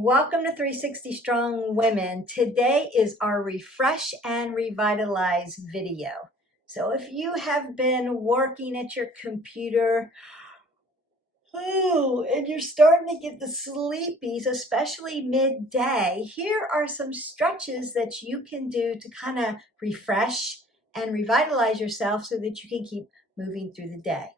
Welcome to 360 Strong Women. Today is our Refresh and Revitalize video. So if you have been working at your computer, and you're starting to get the sleepies, especially midday, here are some stretches that you can do to kind of refresh and revitalize yourself so that you can keep moving through the day.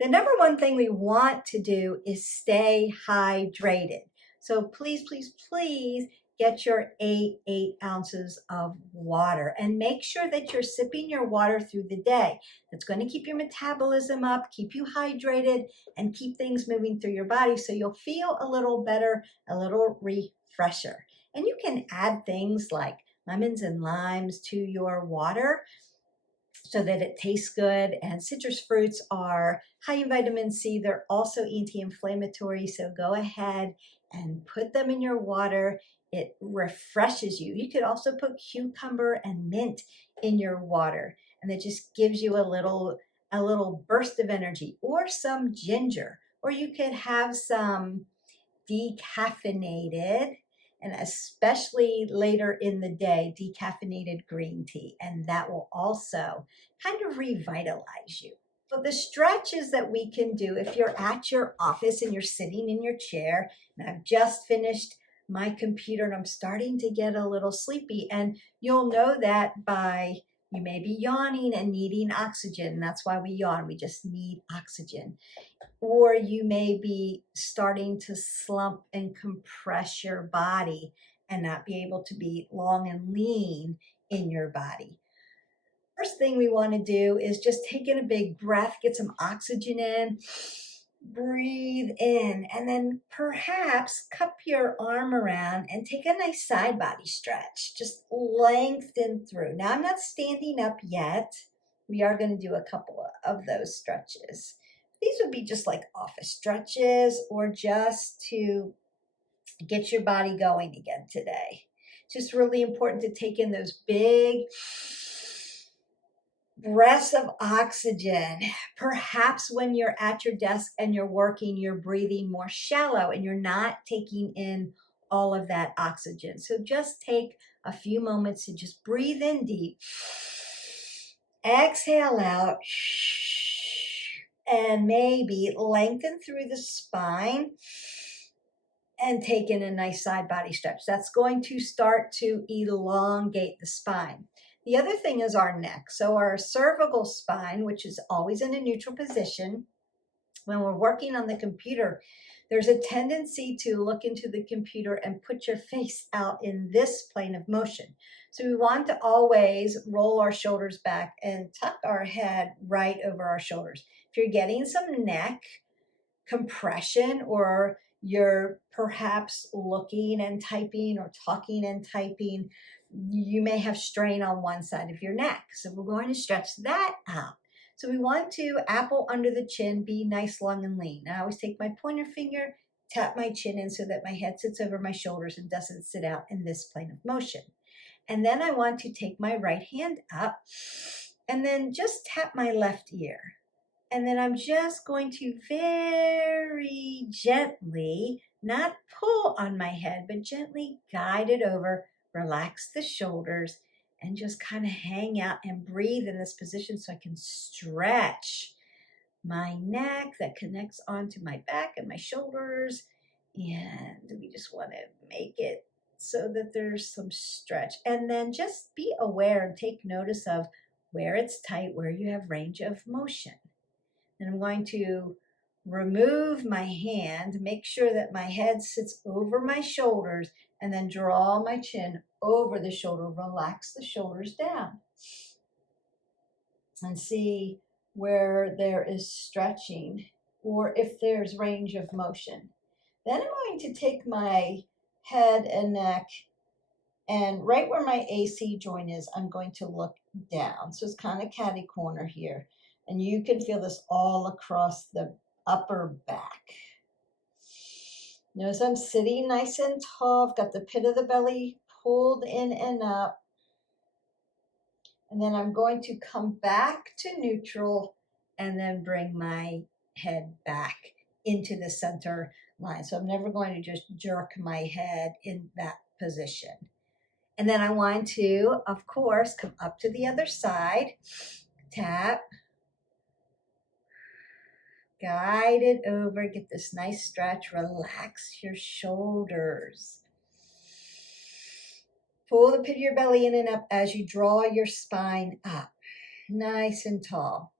The number one thing we want to do is stay hydrated. So please, please, please get your 8 ounces of water and make sure that you're sipping your water through the day. That's going to keep your metabolism up, keep you hydrated, and keep things moving through your body so you'll feel a little better, a little refresher. And you can add things like lemons and limes to your water so that it tastes good. And citrus fruits are high in vitamin C. They're also anti-inflammatory. So go ahead and put them in your water. It refreshes you. You could also put cucumber and mint in your water, and it just gives you a little burst of energy, or some ginger, or you could have some decaffeinated, and especially later in the day, decaffeinated green tea, and that will also kind of revitalize you. But the stretches that we can do, if you're at your office and you're sitting in your chair, and I've just finished my computer and I'm starting to get a little sleepy, and you'll know that by you may be yawning and needing oxygen. That's why we yawn. We just need oxygen. Or you may be starting to slump and compress your body and not be able to be long and lean in your body. First thing we want to do is just take in a big breath, get some oxygen in, breathe in, and then perhaps cup your arm around and take a nice side body stretch. Just lengthen through. Now, I'm not standing up yet. We are going to do a couple of those stretches. These would be just like office stretches or just to get your body going again today. It's just really important to take in those big breaths of oxygen. Perhaps when you're at your desk and you're working, you're breathing more shallow and you're not taking in all of that oxygen. So just take a few moments to just breathe in deep, exhale out, and maybe lengthen through the spine and take in a nice side body stretch. That's going to start to elongate the spine. The other thing is our neck. So our cervical spine, which is always in a neutral position, when we're working on the computer, there's a tendency to look into the computer and put your face out in this plane of motion. So we want to always roll our shoulders back and tuck our head right over our shoulders. If you're getting some neck compression, or you're perhaps looking and typing or talking and typing, you may have strain on one side of your neck. So we're going to stretch that out. So we want to apple under the chin, be nice, long, and lean. I always take my pointer finger, tap my chin in so that my head sits over my shoulders and doesn't sit out in this plane of motion. And then I want to take my right hand up and then just tap my left ear. And then I'm just going to very gently, not pull on my head, but gently guide it over, relax the shoulders, and just kind of hang out and breathe in this position so I can stretch my neck that connects onto my back and my shoulders. And we just want to make it so that there's some stretch. And then just be aware and take notice of where it's tight, where you have range of motion. And I'm going to remove my hand, make sure that my head sits over my shoulders, and then draw my chin over the shoulder, relax the shoulders down. And see where there is stretching or if there's range of motion. Then I'm going to take my head and neck, and right where my AC joint is, I'm going to look down. So it's kind of catty corner here. And you can feel this all across the upper back. Notice I'm sitting nice and tall. I've got the pit of the belly pulled in and up. And then I'm going to come back to neutral and then bring my head back into the center line. So I'm never going to just jerk my head in that position. And then I want to, of course, come up to the other side, tap, guide it over, get this nice stretch, relax your shoulders. Pull the pit of your belly in and up as you draw your spine up, nice and tall.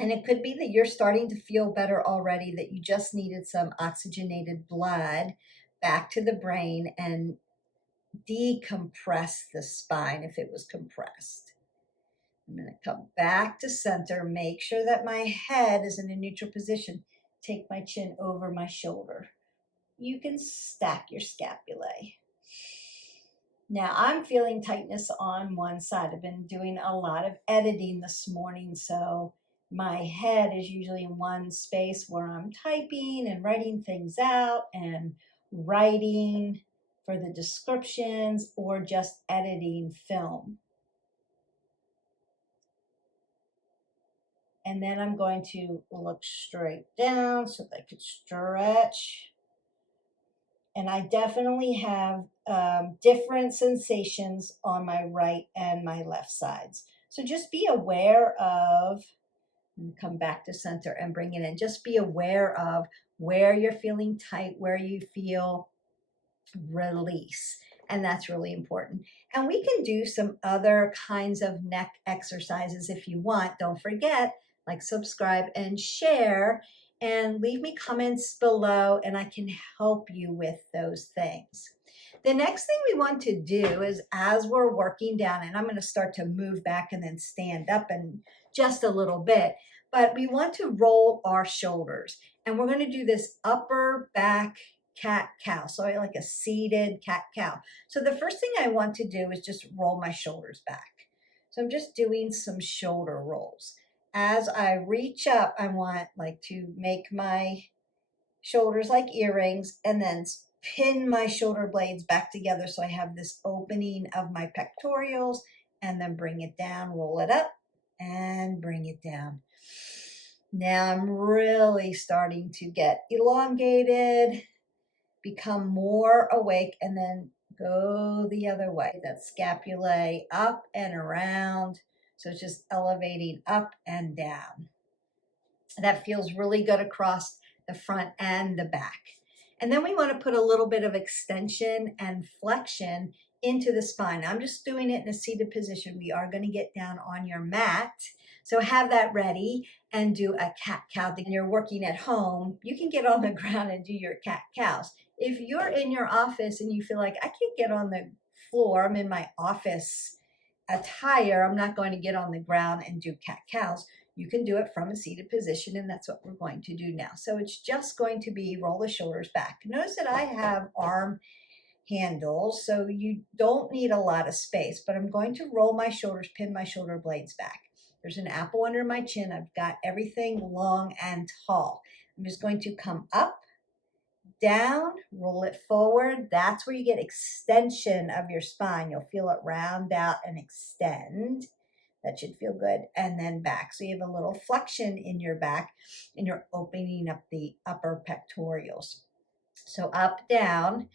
And it could be that you're starting to feel better already, that you just needed some oxygenated blood back to the brain and decompress the spine if it was compressed. I'm going to come back to center, make sure that my head is in a neutral position. Take my chin over my shoulder. You can stack your scapulae. Now I'm feeling tightness on one side. I've been doing a lot of editing this morning, so my head is usually in one space where I'm typing and writing things out and writing for the descriptions or just editing film. And then I'm going to look straight down so that I could stretch. And I definitely have different sensations on my right and my left sides. So just be aware of, and come back to center and bring it in. Just be aware of where you're feeling tight, where you feel release. And that's really important. And we can do some other kinds of neck exercises if you want. Don't forget, like, subscribe, and share. And leave me comments below and I can help you with those things. The next thing we want to do is, as we're working down, and I'm going to start to move back and then stand up in just a little bit, but we want to roll our shoulders. And we're going to do this upper back cat-cow, so I like a seated cat-cow. So the first thing I want to do is just roll my shoulders back. So I'm just doing some shoulder rolls. As I reach up, I want to make my shoulders like earrings and then pin my shoulder blades back together so I have this opening of my pectorals, and then bring it down, roll it up, and bring it down. Now I'm really starting to get elongated, become more awake, and then go the other way. That scapulae up and around. So it's just elevating up and down. That feels really good across the front and the back. And then we want to put a little bit of extension and flexion into the spine. I'm just doing it in a seated position. We are going to get down on your mat. So have that ready and do a cat-cow. When you're working at home, you can get on the ground and do your cat-cows. If you're in your office and you feel like, I can't get on the floor, I'm in my office attire, I'm not going to get on the ground and do cat-cows, you can do it from a seated position, and that's what we're going to do now. So it's just going to be roll the shoulders back. Notice that I have arm handles, so you don't need a lot of space, but I'm going to roll my shoulders, pin my shoulder blades back. There's an apple under my chin. I've got everything long and tall. I'm just going to come up, down, roll it forward. That's where you get extension of your spine. You'll feel it round out and extend. That should feel good. And then back. So you have a little flexion in your back and you're opening up the upper pectorals. So up, down,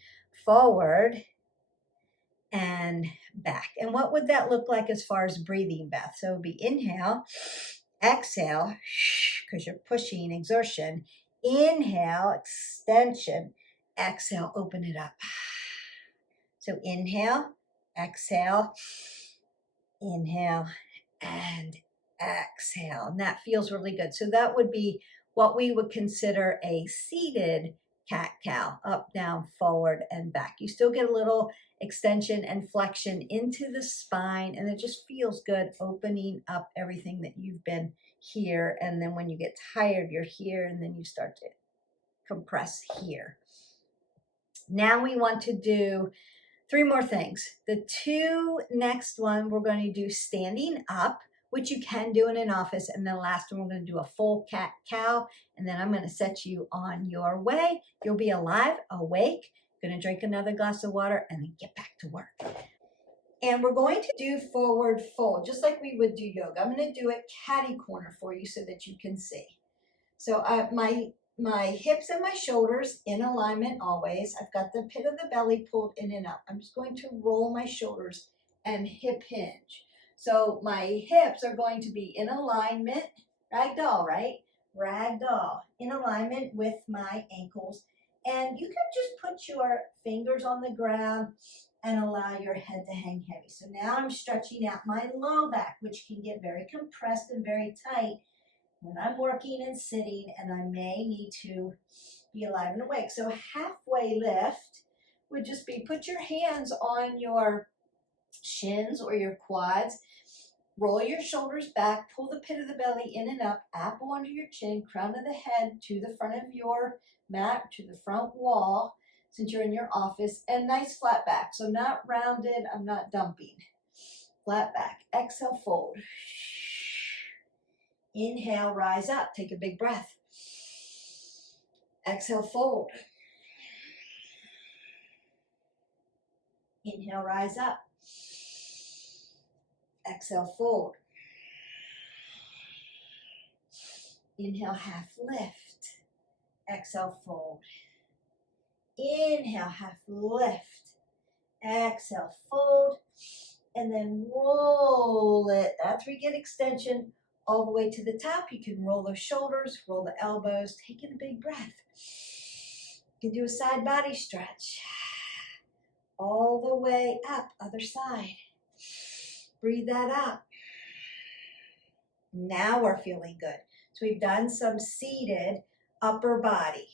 forward, and back. And what would that look like as far as breathing, Beth? So it would be inhale, exhale, because you're pushing, exertion. Inhale, extension. Exhale, open it up. So inhale, exhale, inhale, and exhale. And that feels really good. So that would be what we would consider a seated cat-cow, up, down, forward, and back. You still get a little extension and flexion into the spine, and it just feels good, opening up everything that you've been here. And then when you get tired, you're here, and then you start to compress here. Now we want to do 3 more things. The 2 next one, we're going to do standing up, which you can do in an office. And then the last one, we're going to do a full cat-cow. And then I'm going to set you on your way. You'll be alive, awake, going to drink another glass of water, and then get back to work. And we're going to do forward fold, just like we would do yoga. I'm going to do it catty corner for you so that you can see. So my my hips and my shoulders in alignment always. I've got the pit of the belly pulled in and up. I'm just going to roll my shoulders and hip hinge. So my hips are going to be in alignment, ragdoll, right? Ragdoll, in alignment with my ankles. And you can just put your fingers on the ground and allow your head to hang heavy. So now I'm stretching out my low back, which can get very compressed and very tight when I'm working and sitting, and I may need to be alive and awake. So halfway lift would just be put your hands on your shins or your quads, roll your shoulders back, pull the pit of the belly in and up, apple under your chin, crown of the head to the front of your mat, to the front wall, since you're in your office, and nice flat back. So not rounded, I'm not dumping. Flat back. Exhale, fold. Inhale, rise up. Take a big breath. Exhale, fold. Inhale, rise up. Exhale, fold. Inhale, half lift. Exhale, fold. Inhale, half lift. Exhale, fold. And then roll it. That's where you get extension all the way to the top. You can roll the shoulders, roll the elbows, taking a big breath. You can do a side body stretch. All the way up, other side. Breathe that out. Now we're feeling good. So we've done some seated upper body.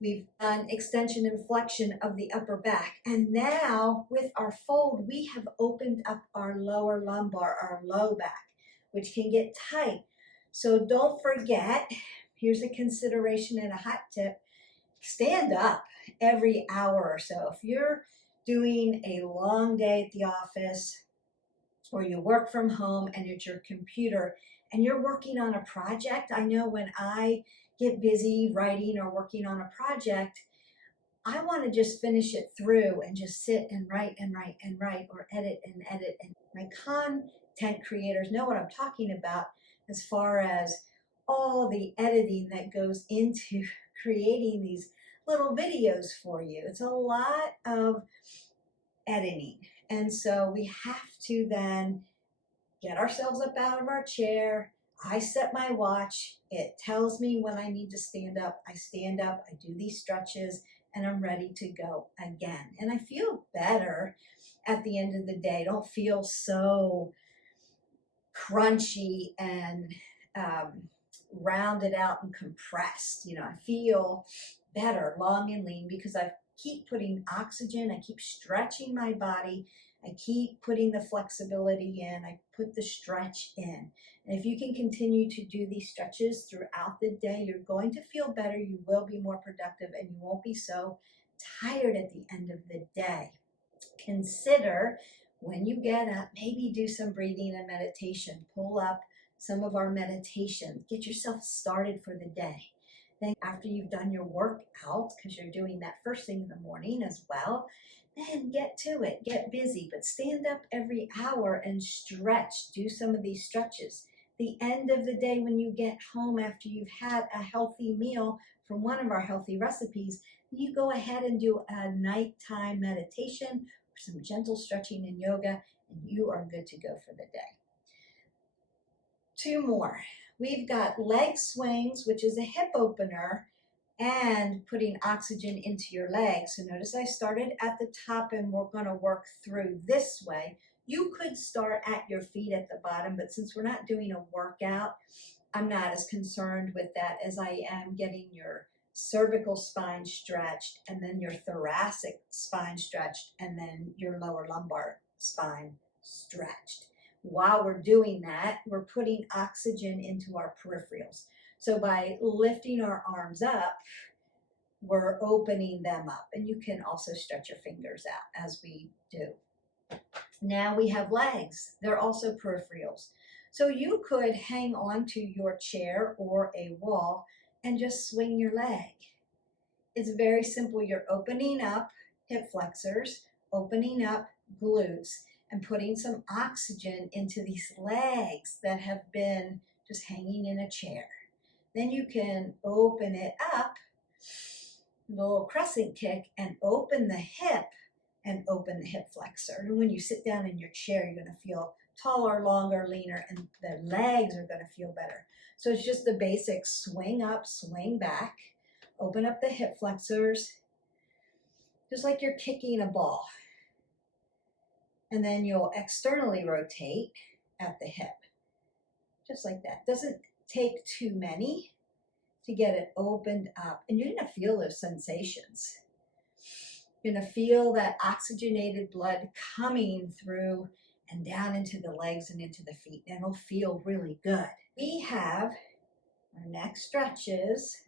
We've done extension and flexion of the upper back. And now with our fold, we have opened up our lower lumbar, our low back, which can get tight. So don't forget, here's a consideration and a hot tip. Stand up every hour or so. If you're doing a long day at the office, or you work from home and it's your computer and you're working on a project, I know when I get busy writing or working on a project, I want to just finish it through and just sit and write and write and write, or edit and edit. And my content creators know what I'm talking about as far as all the editing that goes into creating these little videos for you. It's a lot of editing. And so we have to then get ourselves up out of our chair. I set my watch. It tells me when I need to stand up. I stand up, I do these stretches, and I'm ready to go again. And I feel better at the end of the day. I don't feel so crunchy and rounded out and compressed. You know, I feel better, long and lean, because I keep putting oxygen, I keep stretching my body, I keep putting the flexibility in, I put the stretch in. And if you can continue to do these stretches throughout the day, you're going to feel better, you will be more productive, and you won't be so tired at the end of the day. Consider when you get up, maybe do some breathing and meditation. Pull up some of our meditations. Get yourself started for the day. Then after you've done your workout, because you're doing that first thing in the morning as well, then get to it, get busy, but stand up every hour and stretch. Do some of these stretches. The end of the day, when you get home after you've had a healthy meal from one of our healthy recipes, you go ahead and do a nighttime meditation or some gentle stretching and yoga, and you are good to go for the day. 2 more. We've got leg swings, which is a hip opener, and putting oxygen into your legs. So notice I started at the top and we're going to work through this way. You could start at your feet at the bottom, but since we're not doing a workout, I'm not as concerned with that as I am getting your cervical spine stretched, and then your thoracic spine stretched, and then your lower lumbar spine stretched. While we're doing that, we're putting oxygen into our peripherals. So by lifting our arms up, we're opening them up. And you can also stretch your fingers out as we do. Now we have legs. They're also peripherals. So you could hang on to your chair or a wall and just swing your leg. It's very simple. You're opening up hip flexors, opening up glutes, and putting some oxygen into these legs that have been just hanging in a chair. Then you can open it up a little crescent kick, and open the hip and open the hip flexor. And when you sit down in your chair, you're going to feel taller, longer, leaner, and the legs are going to feel better. So it's just the basic swing up, swing back, open up the hip flexors, just like you're kicking a ball. And then you'll externally rotate at the hip, just like that. Doesn't take too many to get it opened up. And you're going to feel those sensations. You're going to feel that oxygenated blood coming through and down into the legs and into the feet. And it'll feel really good. We have our neck stretches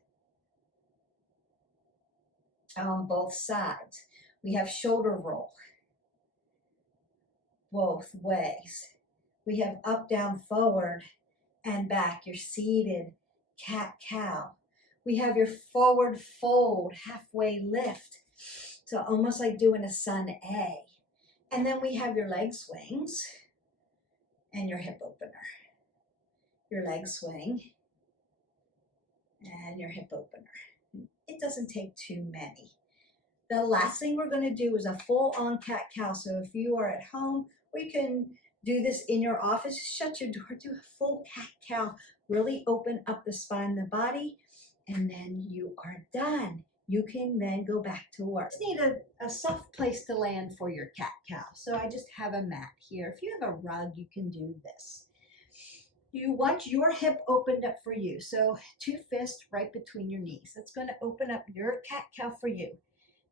on both sides. We have shoulder roll both ways. We have up, down, forward, and back. You're seated, cat, cow. We have your forward fold, halfway lift. So almost like doing a sun A. And then we have your leg swings and your hip opener. Your leg swing and your hip opener. It doesn't take too many. The last thing we're going to do is a full-on cat-cow. So if you are at home, or you can do this in your office, shut your door, do a full cat-cow, really open up the spine, the body, and then you are done. You can then go back to work. You need a soft place to land for your cat-cow. So I just have a mat here. If you have a rug, you can do this. You want your hip opened up for you. So 2 fists right between your knees. That's going to open up your cat-cow for you.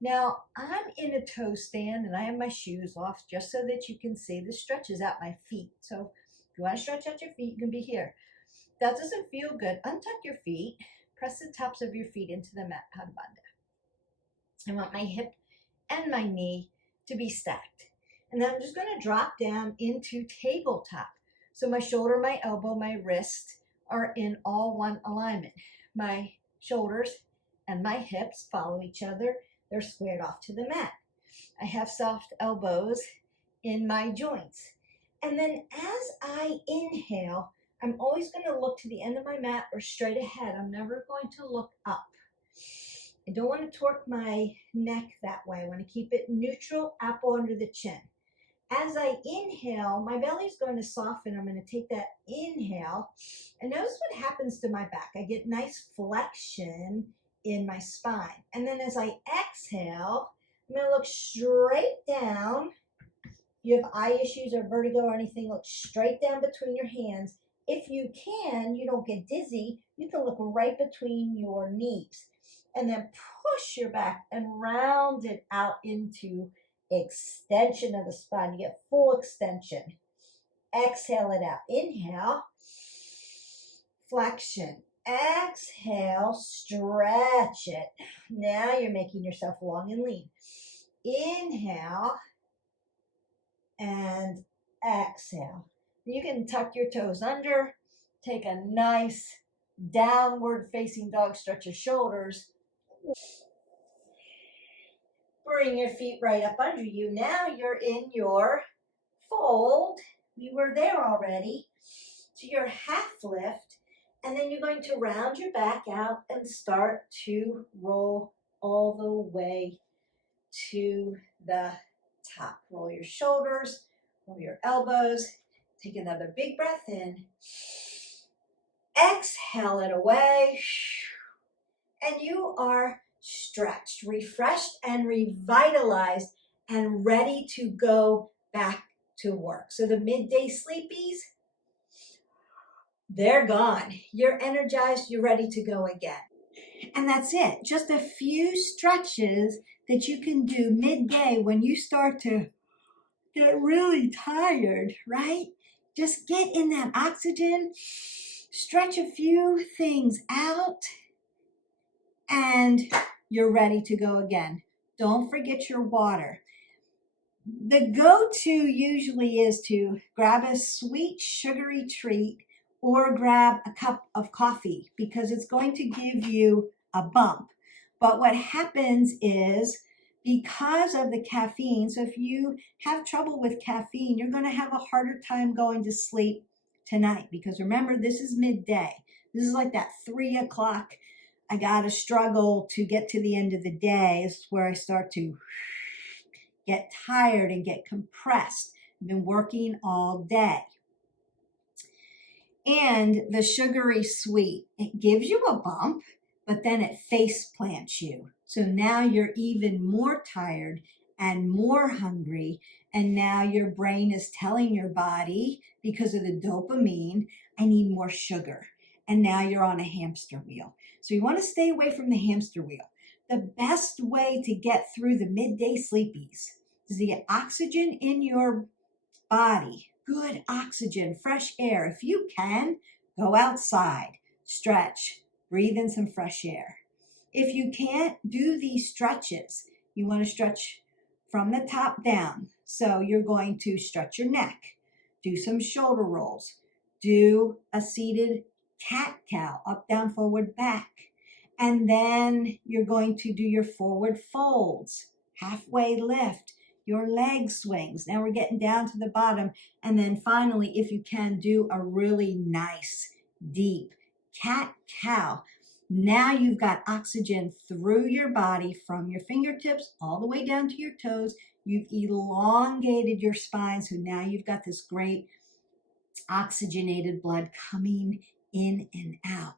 Now, I'm in a toe stand and I have my shoes off just so that you can see the stretches at my feet. So if you want to stretch out your feet, you can be here. If that doesn't feel good, untuck your feet. Press the tops of your feet into the mat, Padma. I want my hip and my knee to be stacked. And then I'm just going to drop down into tabletop. So my shoulder, my elbow, my wrist are in all one alignment. My shoulders and my hips follow each other. They're squared off to the mat. I have soft elbows in my joints. And then as I inhale, I'm always going to look to the end of my mat or straight ahead. I'm never going to look up. I don't want to torque my neck that way. I want to keep it neutral, apple under the chin. As I inhale, my belly is going to soften. I'm going to take that inhale. And notice what happens to my back. I get nice flexion in my spine. And then as I exhale, I'm going to look straight down. If you have eye issues or vertigo or anything, look straight down between your hands. If you can, you don't get dizzy, you can look right between your knees. And then push your back and round it out into extension of the spine. You get full extension. Exhale it out. Inhale, flexion. Exhale, stretch it. Now you're making yourself long and lean. Inhale and exhale. You can tuck your toes under, take a nice downward facing dog, stretch your shoulders. Bring your feet right up under you. Now you're in your fold. We were there already. To your half lift. And then you're going to round your back out and start to roll all the way to the top. Roll your shoulders, roll your elbows. Take another big breath in. Exhale it away. And you are stretched, refreshed, and revitalized and ready to go back to work. So the midday sleepies, they're gone. You're energized. You're ready to go again. And that's it. Just a few stretches that you can do midday when you start to get really tired, right? Just get in that oxygen, stretch a few things out, and you're ready to go again. Don't forget your water. The go-to usually is to grab a sweet, sugary treat or grab a cup of coffee because it's going to give you a bump. But what happens is because of the caffeine, so if you have trouble with caffeine, you're going to have a harder time going to sleep tonight because remember, this is midday. This is like that 3 o'clock I got to struggle to get to the end of the day. This is where I start to get tired and get compressed. I've been working all day. And the sugary sweet, it gives you a bump, but then it face plants you. So now you're even more tired and more hungry. And now your brain is telling your body, because of the dopamine, I need more sugar. And now you're on a hamster wheel. So you want to stay away from the hamster wheel. The best way to get through the midday sleepies is to get oxygen in your body, good oxygen, fresh air. If you can, go outside, stretch, breathe in some fresh air. If you can't, do these stretches. You want to stretch from the top down. So you're going to stretch your neck, do some shoulder rolls, do a seated cat-cow, up, down, forward, back. And then you're going to do your forward folds, halfway lift, your leg swings. Now we're getting down to the bottom. And then finally, if you can, do a really nice, deep cat-cow. Now you've got oxygen through your body from your fingertips all the way down to your toes. You've elongated your spine. So now you've got this great oxygenated blood coming in and out.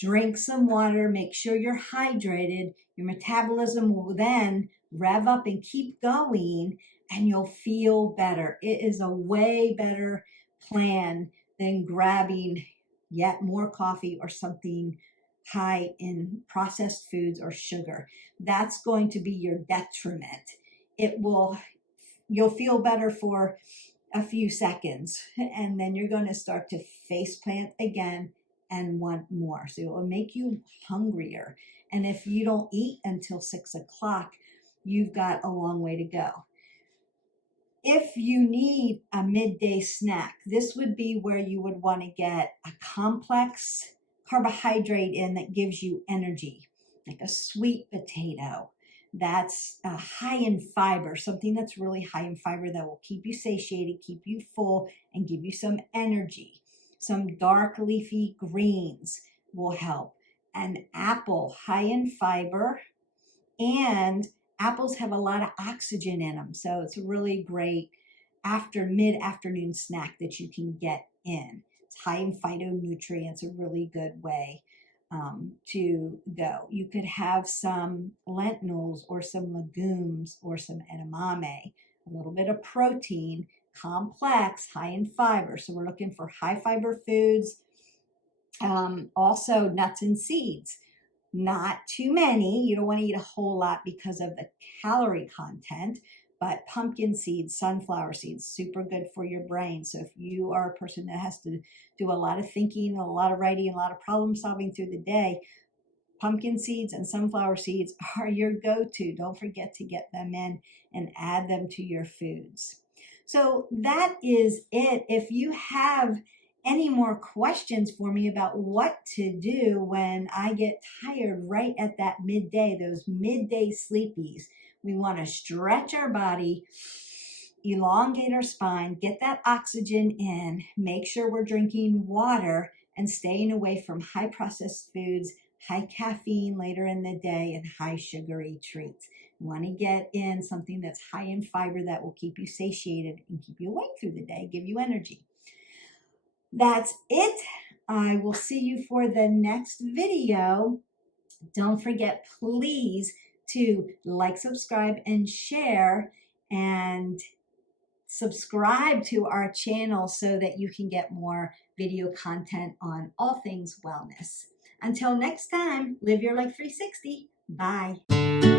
Drink some water. Make sure you're hydrated. Your metabolism will then rev up and keep going, and you'll feel better. It is a way better plan than grabbing yet more coffee or something high in processed foods or sugar. That's going to be your detriment. You'll feel better for a few seconds, and then you're going to start to face plant again and want more. So it will make you hungrier. And if you don't eat until 6 o'clock, you've got a long way to go. If you need a midday snack, this would be where you would want to get a complex carbohydrate in that gives you energy, like a sweet potato that's high in fiber, something that's really high in fiber that will keep you satiated, keep you full, and give you some energy. Some dark leafy greens will help. An apple, high in fiber, and apples have a lot of oxygen in them. So it's a really great mid-afternoon snack that you can get in. It's high in phytonutrients, a really good way to go. You could have some lentils or some legumes or some edamame, a little bit of protein, complex, high in fiber. So we're looking for high fiber foods. Also nuts and seeds. Not too many. You don't want to eat a whole lot because of the calorie content, but pumpkin seeds, sunflower seeds, super good for your brain. So if you are a person that has to do a lot of thinking, a lot of writing, a lot of problem solving through the day, pumpkin seeds and sunflower seeds are your go-to. Don't forget to get them in and add them to your foods. So that is it. If you have any more questions for me about what to do when I get tired right at that midday, those midday sleepies, we want to stretch our body, elongate our spine, get that oxygen in, make sure we're drinking water and staying away from high processed foods, high caffeine later in the day, and high sugary treats. You want to get in something that's high in fiber that will keep you satiated and keep you awake through the day, give you energy. That's it. I will see you for the next video. Don't forget, please, to like, subscribe, and share, and subscribe to our channel so that you can get more video content on all things wellness. Until next time, live your life 360. Bye.